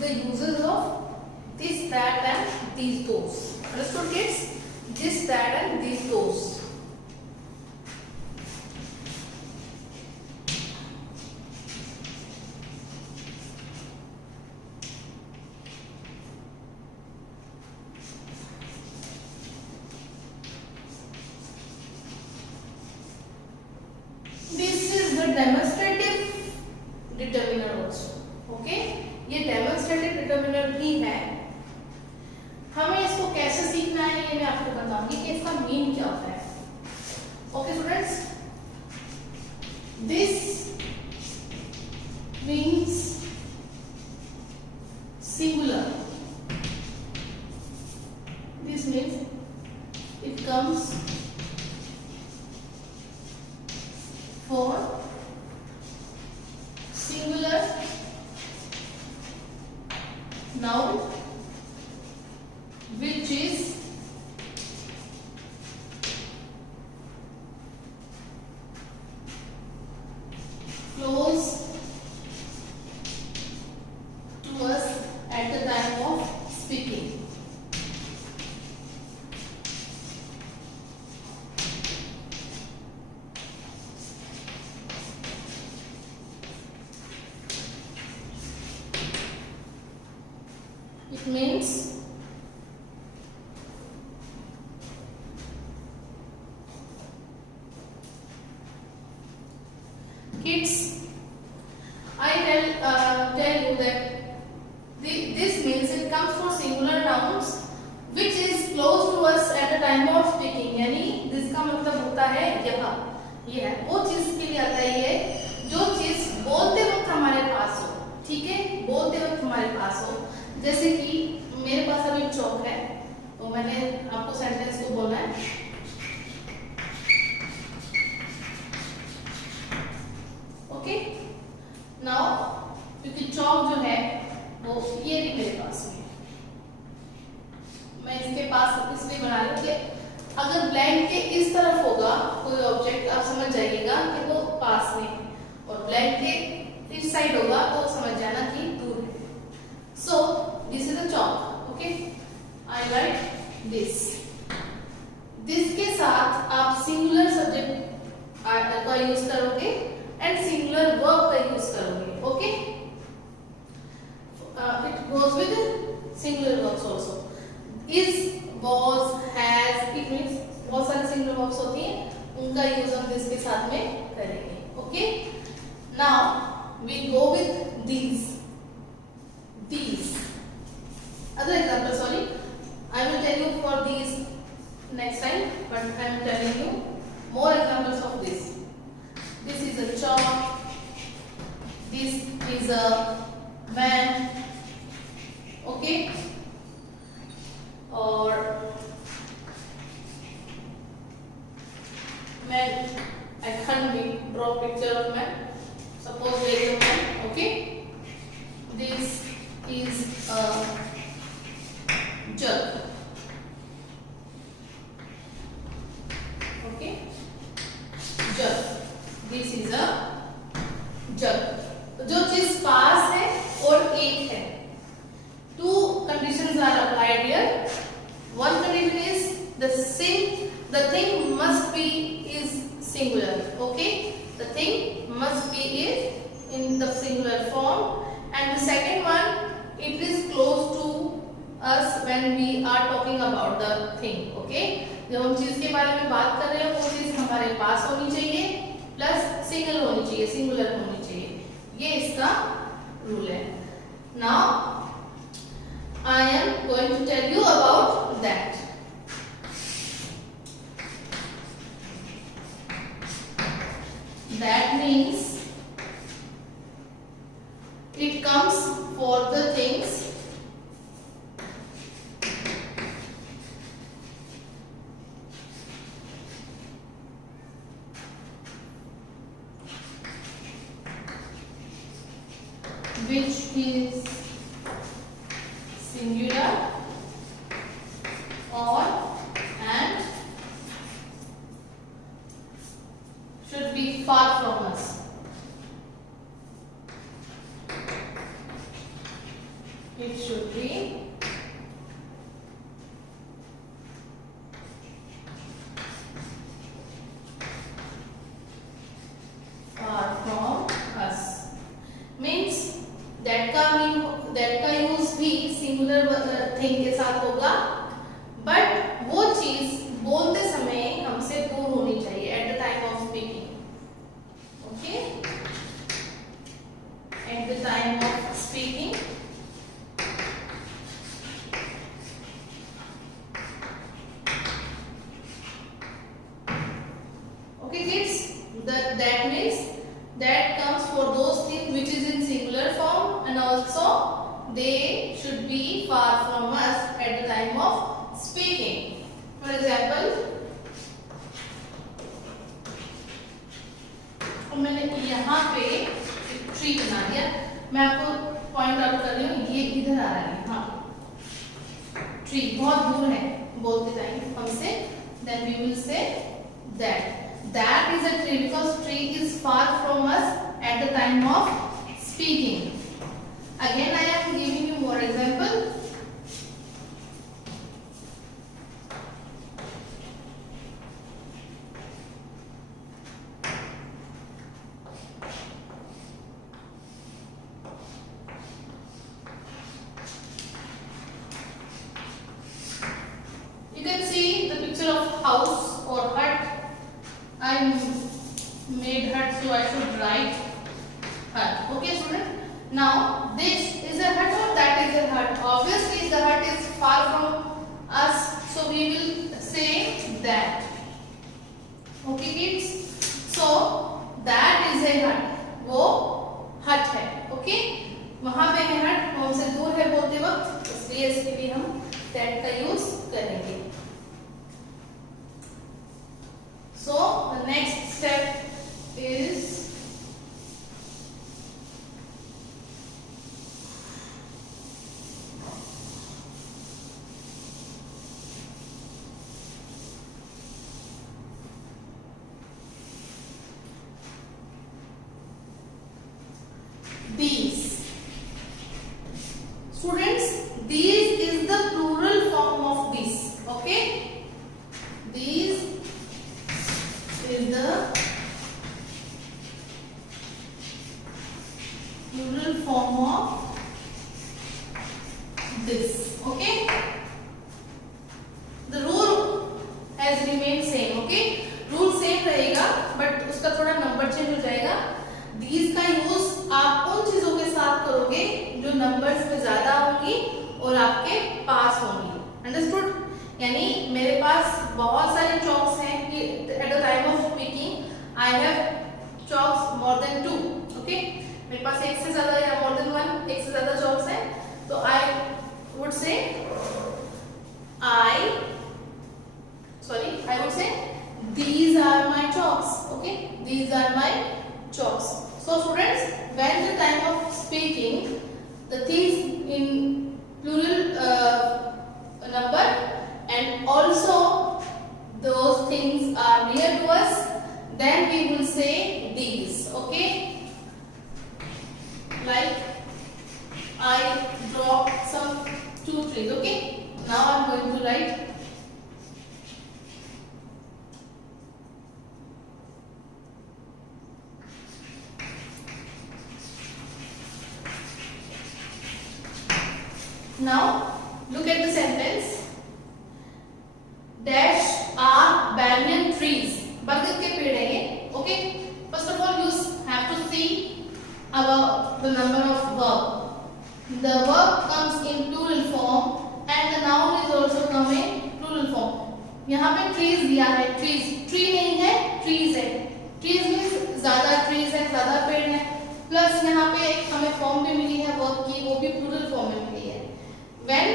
the uses of this, that and these, those. Understood kids? This, that and these, those. This is the demonstrative determiner also. Okay? ये demonstrative determiner भी है. हमें इसको कैसे सीखना है ये मैं आपको बताऊंगी कि इसका मीन क्या होता है. Okay students, this means singular. This means it comes for singular noun which is close to us at the time of speaking. It means kids, I tell you that this means it comes for singular nouns which is close to us at the time of speaking. यानी जिसका मतलब होता है यहाँ, ये है वो चीज के लिए आता है ये जो चीज बोलते वक्त हमारे पास हो. ठीक है, बोलते वक्त हमारे पास हो. जैसे कि मेरे पास अभी चौक है तो मैंने आपको सेंटेंस को बोलना है. ओके, नाउ क्योंकि चौक जो है वो ये भी मेरे पास में, मैं इसके पास इसलिए बना रही हूँ कि अगर ब्लैंक के इस तरफ होगा कोई ऑब्जेक्ट, आप समझ जाइएगा कि वो पास में, और ब्लैंक के इस साइड होगा तो समझ जाना कि दूर है. So this is a chalk. Okay, I write this. This के साथ आप singular subject का यूज करोगे and singular verb का यूज करोगे. Okay, it goes with singular verbs also. Is, was, has. It means बहुत सारे singular verbs होती हैं, उनका यूज हम this के साथ में करेंगे. Okay, now we go with these. These other example, sorry, I will tell you for these next time, but I am telling you more examples of this. This is a chalk, this is a van. Okay, or man, I can't draw picture of man. Suppose there is a man. Okay, this is a jug. Okay, jug. This is a jug. तो जो चीज पास है और एक है, two conditions are applied here. One condition is the thing must be is singular. Okay, the thing must be is in the singular form, and the second one, it is close to us when we are talking about the thing. Okay, जब हम चीज के बारे में बात कर रहे हैं वो चीज हमारे पास होनी चाहिए, प्लस सिंगल होनी चाहिए, सिंगुलर होनी चाहिए. ये इसका रूल है. Now I am going to tell you about that. That means it comes for the things which is It should be far from us. Means that का यूज भी singular thing के साथ होगा, बट वो चीज बोलते समय हमसे दूर होनी चाहिए at the time of speaking. Okay, at the time of speaking. Okay kids, that means that comes for those things which is in singular form, and also they should be far from us at the time of speaking. For example, मैंने यहाँ पे एक tree बना दिया, मैं आपको point out कर रही हूँ, ये इधर आ रहा है. हाँ, ट्री बहुत दूर है बोलते टाइम हमसे, then we will say that is a tree because tree is far from us at the time of speaking. Again I am giving you more example. You can see the picture of house or hut. I made hut, so I should write hut. Okay, student. Now this is a hut or that is a hut. Obviously, the hut is far from us, so we will say that. Okay, kids. So that is a hut. वो hut है. Okay. वहाँ पे है hut, वो हमसे दूर है बोलते वक्त, इसलिए इसके लिए हम that का यूज करेंगे. So the next step is these. Students, these is the plural form of this. Okay, these is the plural form of this. Okay, the rule has remained same. Okay, rule same रहेगा, but उसका थोड़ा number change हो जाएगा. these का use आप उन चीजों के साथ करोगे जो नंबर्स में ज्यादा होंगी और आपके पास होंगी. अंडरस्टूड? यानी मेरे पास बहुत सारे चॉक्स हैं कि at the time of speaking I have chalks more than 2. Okay, मेरे पास एक से ज्यादा या मोर देन 1, एक से ज्यादा चॉक्स हैं, तो I would say I would say these are my chalks. Okay, these are my chalks. So students, when the time of speaking the things in plural number and also those things are near to us, then we will say these. Okay, like I draw some 2 trees. Okay, now I am going to write now. Look at the sentence. Dash are banyan trees. बरगद के पेड़ है ये. Okay. First of all, you have to see about the number of verb. The verb comes in plural form and the noun is also come in plural form. यहाँ पे trees दिया है. trees tree नहीं है, trees है. trees means ज्यादा trees है, ज्यादा पेड़ है. प्लस यहाँ पे हमें फॉर्म भी मिली है वर्ब की, वो भी प्लूरल फॉर्म में मिली है. When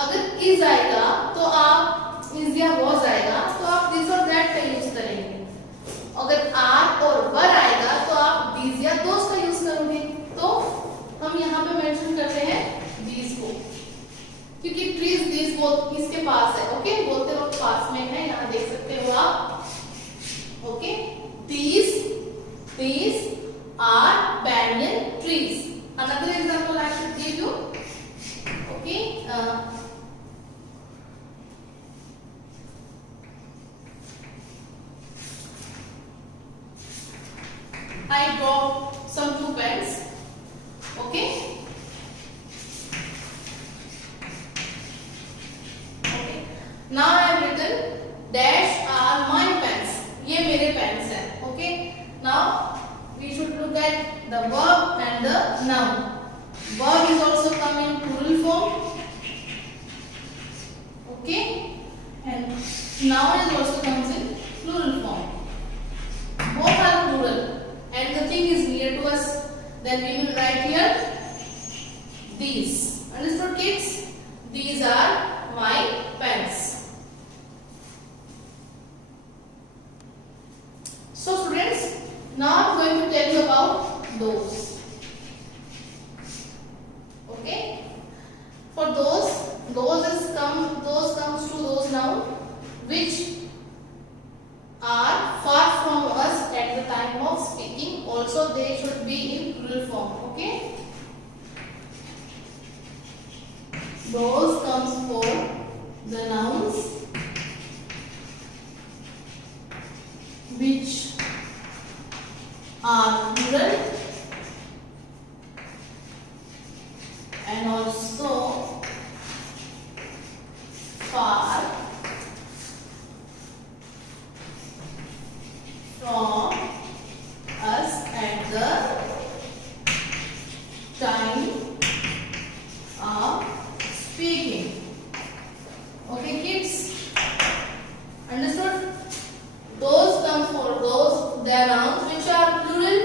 अगर is आएगा तो आप is या was आएगा तो आप this और that का यूज करेंगे. अगर are और were आएगा तो आप these या those का यूज करोगे. तो हम यहाँ पे मेंशन करते हैं these को, क्योंकि trees these वो इसके पास है. ओके, बोलते वक्त पास में है, यहाँ देख सकते हो आप. Okay, these are banyan trees. Another example I should give you. I draw some two pens. Okay. Okay. Now I have written dash are my pens. ये मेरे pens हैं. Okay. Now we should look at the verb and the noun. Verb is also come in plural form. Okay. And noun is also comes in plural form. Both are plural. And the thing is near to us, then we will write here these. Understood, kids? These are my pens. So students, now I am going to tell you about those. Okay? For those comes to those noun which are far from us at the time of speaking. Also they should be in plural form. Okay, those comes for the nouns which are plural and also far from us at the time of speaking. Okay, kids? Understood? Those come for those they are nouns which are plural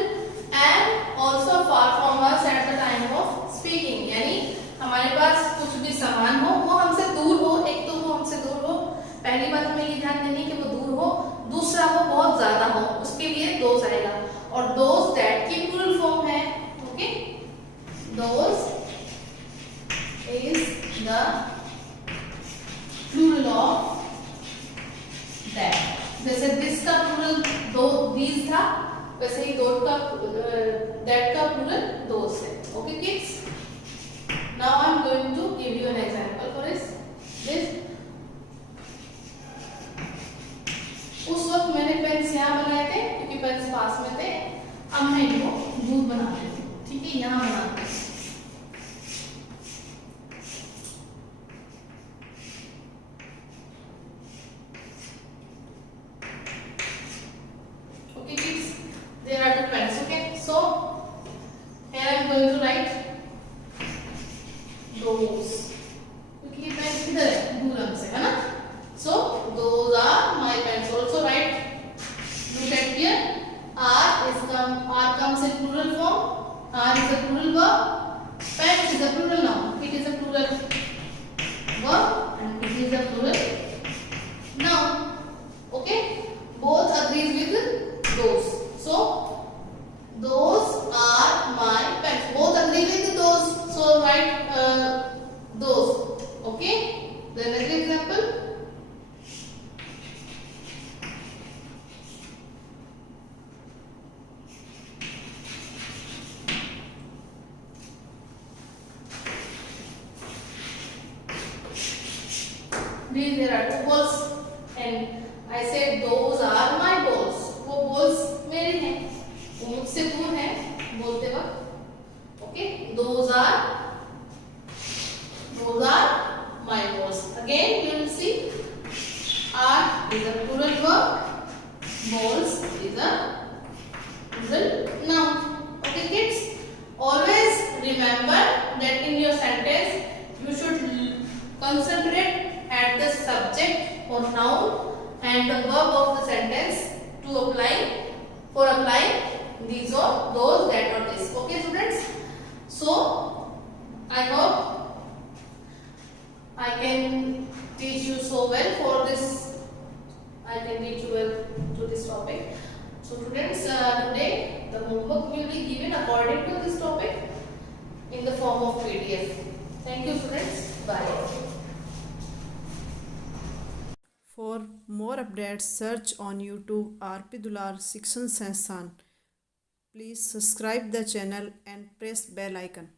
and also far from us at the time of speaking. यानी हमारे पास कुछ भी सामान हो, वो हमसे दूर हो. एक तो वो हमसे दूर हो, पहली बात हमें ये ध्यान देनी है कि वो दूर हो, दूसरा वो बहुत ज्यादा हो, उसके लिए दोज आएगा. और दोज दैट की प्लूरल फॉर्म है. Okay, those is the plural of that. जैसे दिस का प्लूरल दो दीज था, वैसे ही दोट का दैट का प्लूरल दोज है. Okay kids, now I am going to give you an example for this. उस वक्त मैंने पेन्स यहाँ बनाए थे क्योंकि पेन्स पास में थे. अब मैं इनको दूर बना देती हूँ. ठीक है, यहाँ बनाते हैं. Okay kids, there are the pens. Okay, so here I am going to write those. क्योंकि ये पेन किधर है? दूर हमसे, है ना? So those are my pens. Also write. Look at here. R comes in plural form. R is a plural verb. Pens is a plural noun. It is a plural verb and it is a plural noun. Okay. Both agrees with those. So those are my pens. Both agree with those. So write those. Okay. The next example. These there are two balls and I said those are my balls. वो balls मेरे हैं, वो मुझसे दूर हैं बोलते वक्त. Okay, those are my balls. Again you will see are is a plural verb, balls is a plural noun. Okay kids, always remember that in your sentence you should concentrate at the subject or noun and the verb of the sentence to apply these or those, that or this. Okay students, so I hope I can teach you so well for this. I can teach you well to this topic. So students, today the homework will be given according to this topic in the form of PDF. Thank you students. Bye. For more updates, search on YouTube RP Dular Shikshan Sansthan. Please subscribe the channel and press bell icon.